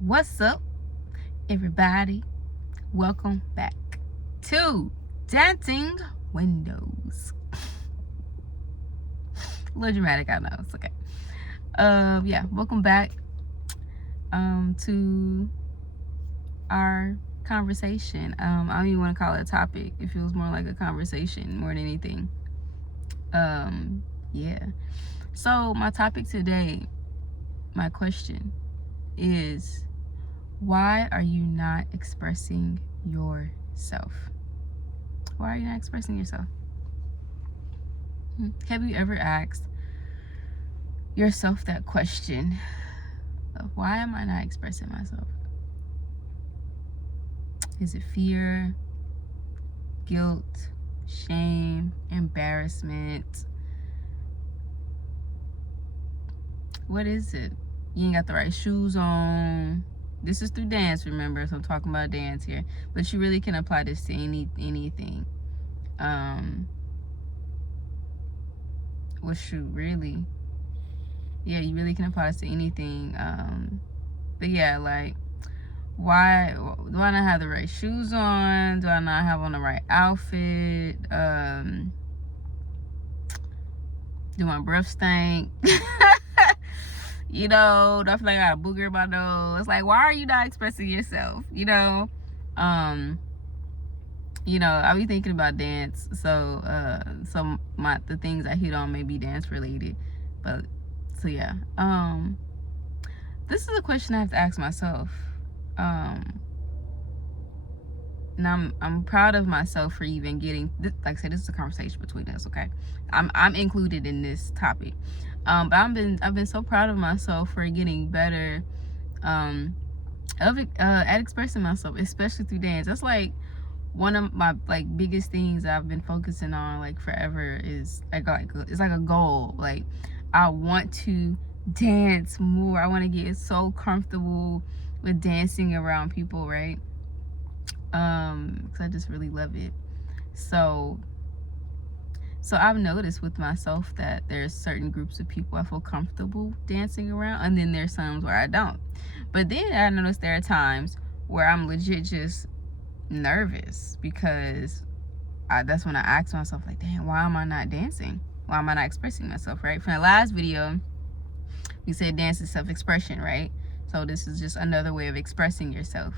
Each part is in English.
What's up, everybody? Welcome back to Dancing Windows. A little dramatic, I know. It's okay. Yeah, welcome back to our conversation. I don't even want to call it a topic. It feels more like a conversation more than anything. Yeah. So my topic today, my question is, why are you not expressing yourself? Why are you not expressing yourself? Have you ever asked yourself that question of why am I not expressing myself? Is it fear, guilt, shame, embarrassment? What is it? You ain't got the right shoes on. This is through dance, remember, so I'm talking about dance here, but you really can apply this to anything. Well, shoot, really, yeah, you really can apply this to anything. But yeah, like, why do I not have the right shoes on? Do I not have on the right outfit? Do my breath stink? You know, do I feel like I got a booger in my nose? Like, why are you not expressing yourself? I be thinking about dance. So the things I hit on may be dance related. But so yeah. This is a question I have to ask myself. And I'm proud of myself for even getting this. Like I said, this is a conversation between us, okay? I'm included in this topic. But I've been so proud of myself for getting better at expressing myself, especially through dance. That's like one of my biggest things I've been focusing on like forever is it's like a goal. Like, I want to dance more. I want to get so comfortable with dancing around people, right? Because I just really love it. So I've noticed with myself that there's certain groups of people I feel comfortable dancing around, and then there's times where I don't. But then I noticed there are times where I'm legit just nervous, because that's when I ask myself, like, damn, why am I not dancing? Why am I not expressing myself, right? From the last video, we said dance is self-expression, right? So this is just another way of expressing yourself.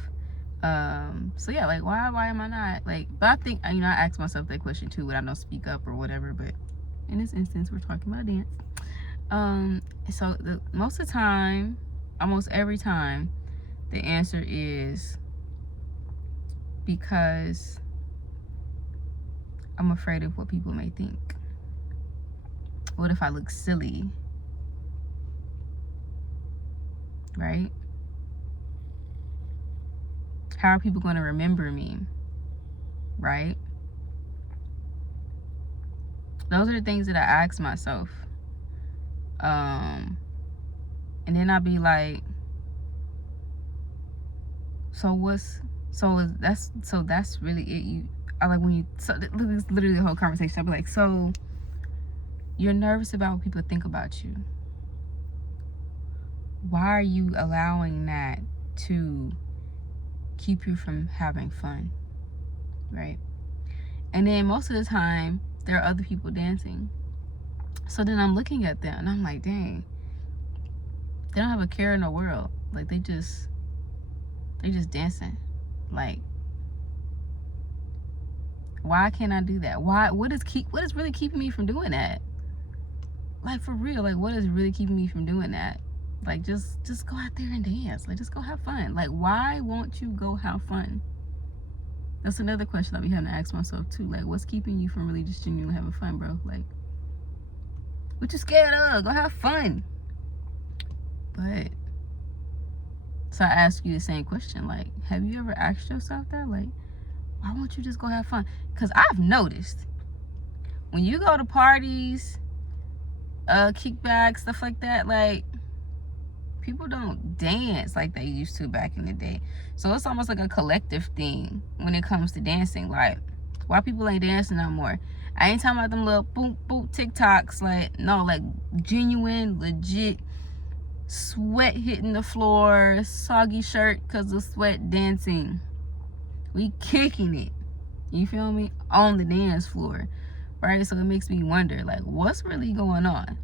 So yeah, like, why am I not, like, but I think, I asked myself that question too, but I don't speak up or whatever. But in this instance, we're talking about dance. So most of the time, almost every time, the answer is because I'm afraid of what people may think. What if I look silly? Right? How are people going to remember me? Right? Those are the things that I ask myself. And then I'll be like, that's really it. It's literally the whole conversation. I'll be like, so you're nervous about what people think about you. Why are you allowing that to keep you from having fun, right? And then most of the time there are other people dancing, so then I'm looking at them and I'm like, dang, they don't have a care in the world. Like, they just dancing. Like, why can't I do that? What is really keeping me from doing that? Like, for real, like, what is really keeping me from doing that? Like, just go out there and dance. Like, just go have fun. Like, why won't you go have fun? That's another question I'll be having to ask myself too. Like, what's keeping you from really just genuinely having fun, bro? Like, what you scared of? Go have fun. But so I ask you the same question. Like, have you ever asked yourself that? Like, why won't you just go have fun? Because I've noticed when you go to parties, kickbacks, stuff like that, like, people don't dance like they used to back in the day. So it's almost like a collective thing when it comes to dancing. Like, why people ain't dancing no more? I ain't talking about them little boop boop TikToks. Like, no, like, genuine, legit sweat hitting the floor, soggy shirt because of sweat, dancing. We kicking it. You feel me? On the dance floor. Right? So it makes me wonder, like, what's really going on?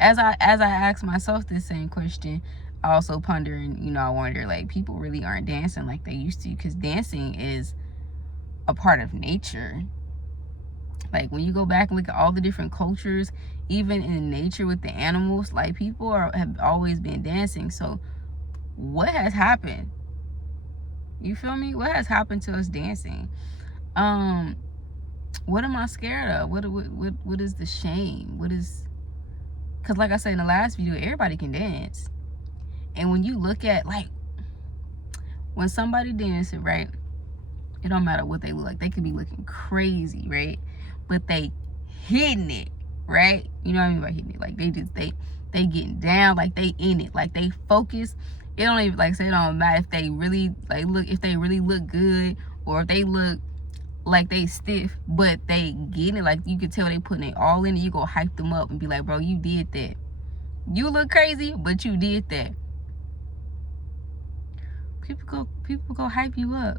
As I ask myself this same question, I also ponder, and I wonder, like, people really aren't dancing like they used to, because dancing is a part of nature. Like, when you go back and look at all the different cultures, even in nature with the animals, like, people have always been dancing. So what has happened? You feel me? What has happened to us dancing? What am I scared of? What is the shame? Because like I said in the last video, everybody can dance. And when you look at, like, when somebody dancing, right, it don't matter what they look like. They could be looking crazy, right? But they hitting it, right? You know what I mean by hitting it? Like, they getting down, like they in it, like they focus. It don't even, like, say, it don't matter if they really, like, if they really look good, or if they look like they stiff, but they getting it. Like, you can tell they putting it all in it. You go hype them up and be like, bro, you did that. You look crazy, but you did that. People go hype you up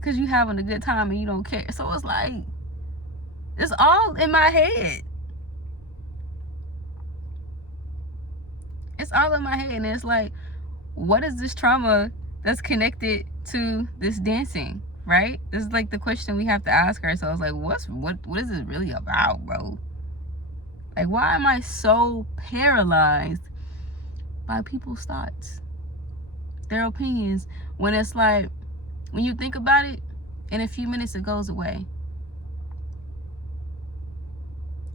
because you having a good time and you don't care. So it's like, it's all in my head. It's all in my head. And it's like, what is this trauma that's connected to this dancing, right? This is like the question we have to ask ourselves. Like, what is this really about, bro? Like, why am I so paralyzed by people's thoughts, their opinions, when it's like, when you think about it, in a few minutes it goes away.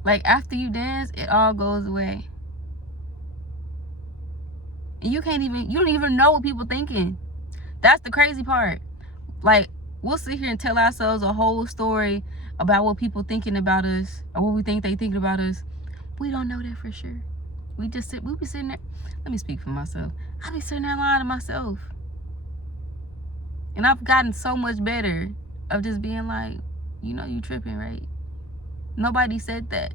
Like, after you dance, it all goes away. And you don't even know what people thinking. That's the crazy part. Like, we'll sit here and tell ourselves a whole story about what people thinking about us, or what we think they think about us. We don't know that for sure. We be sitting there. Let me speak for myself. I be sitting there lying to myself. And I've gotten so much better of just being like, you tripping, right? Nobody said that.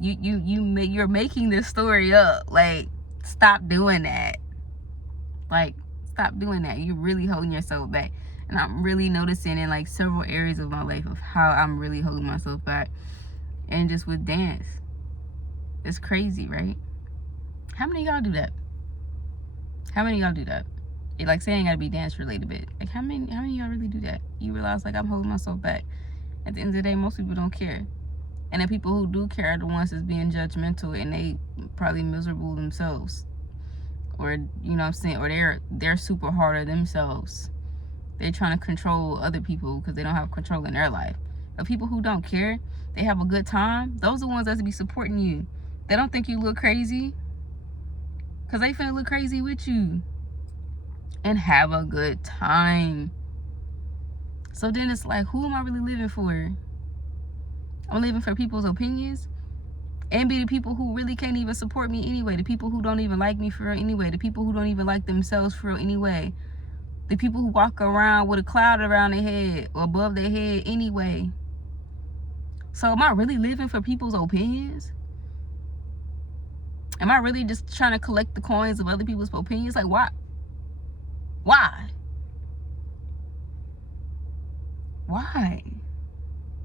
You're making this story up. Like, stop doing that. Like, stop doing that. You're really holding yourself back. And I'm really noticing in, like, several areas of my life of how I'm really holding myself back. And just with dance. It's crazy, right? How many of y'all do that? How many of y'all do that? It, like, saying gotta be dance related, but like, how many of y'all really do that? You realize, like, I'm holding myself back. At the end of the day, most people don't care. And the people who do care are the ones that's being judgmental, and they probably miserable themselves. Or, you know what I'm saying? Or they're super hard on themselves. They're trying to control other people because they don't have control in their life. But people who don't care, they have a good time, those are the ones that be supporting you. They don't think you look crazy, because they finna look crazy with you. And have a good time. So then it's like, who am I really living for? I'm living for people's opinions, and be the people who really can't even support me anyway. The people who don't even like me for real anyway. The people who don't even like themselves for real anyway. The people who walk around with a cloud around their head or above their head anyway. So am I really living for people's opinions? Am I really just trying to collect the coins of other people's opinions? Like, why? Why? Why?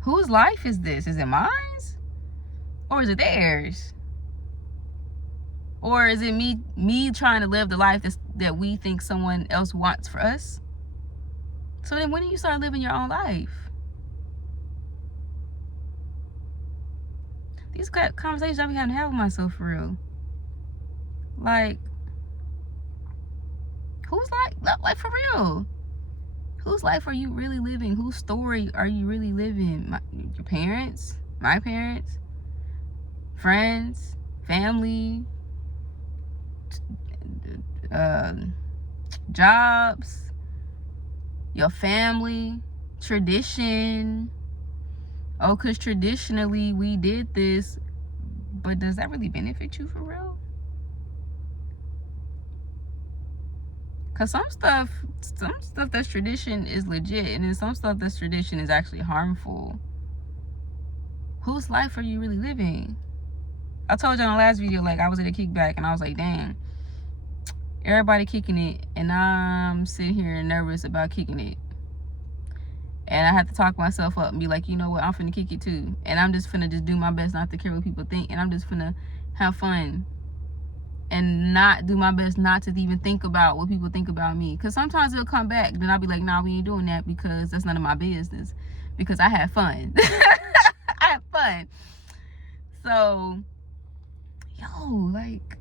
Whose life is this? Is it mine? Or is it theirs? Or is it me trying to live the life that we think someone else wants for us? So then when do you start living your own life? These conversations I be having to have with myself for real. Like, whose life, like for real? Whose life are you really living? Whose story are you really living? Your parents? My parents? Friends? Family? Jobs? Your family? Tradition? Oh, because traditionally we did this, but does that really benefit you for real? Because some stuff that's tradition is legit, and then some stuff that's tradition is actually harmful. Whose life are you really living? I told you in the last video, like, I was at a kickback and I was like, dang, Everybody kicking it, and I'm sitting here nervous about kicking it. And I have to talk myself up and be like, you know what, I'm finna kick it too. And I'm just finna just do my best not to care what people think. And I'm just finna have fun. And not do my best not to even think about what people think about me. Because sometimes it'll come back. Then I'll be like, nah, we ain't doing that because that's none of my business. Because I had fun. I had fun. So, yo, like,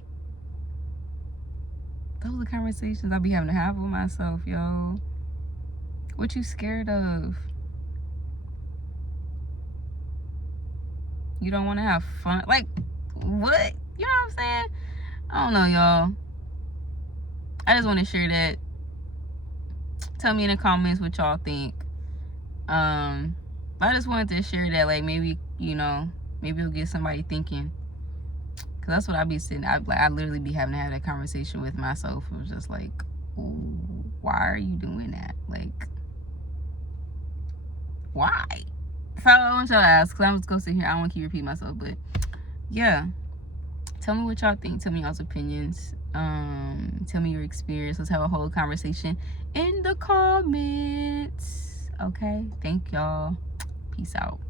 those are conversations I be having to have with myself, yo. What you scared of? You don't want to have fun? Like, what? You know what I'm saying? I don't know, y'all. I just want to share that. Tell me in the comments what y'all think. I just wanted to share that, like, maybe, you know, maybe it'll get somebody thinking. Because that's what I be sitting. I literally be having to have that conversation with myself. It was just like, why are you doing that? Like, why? So I want y'all to ask, because I'm just going to sit here. I don't want to keep repeating myself, but yeah. Tell me what y'all think. Tell me y'all's opinions. Tell me your experience. Let's have a whole conversation in the comments. Okay? Thank y'all. Peace out.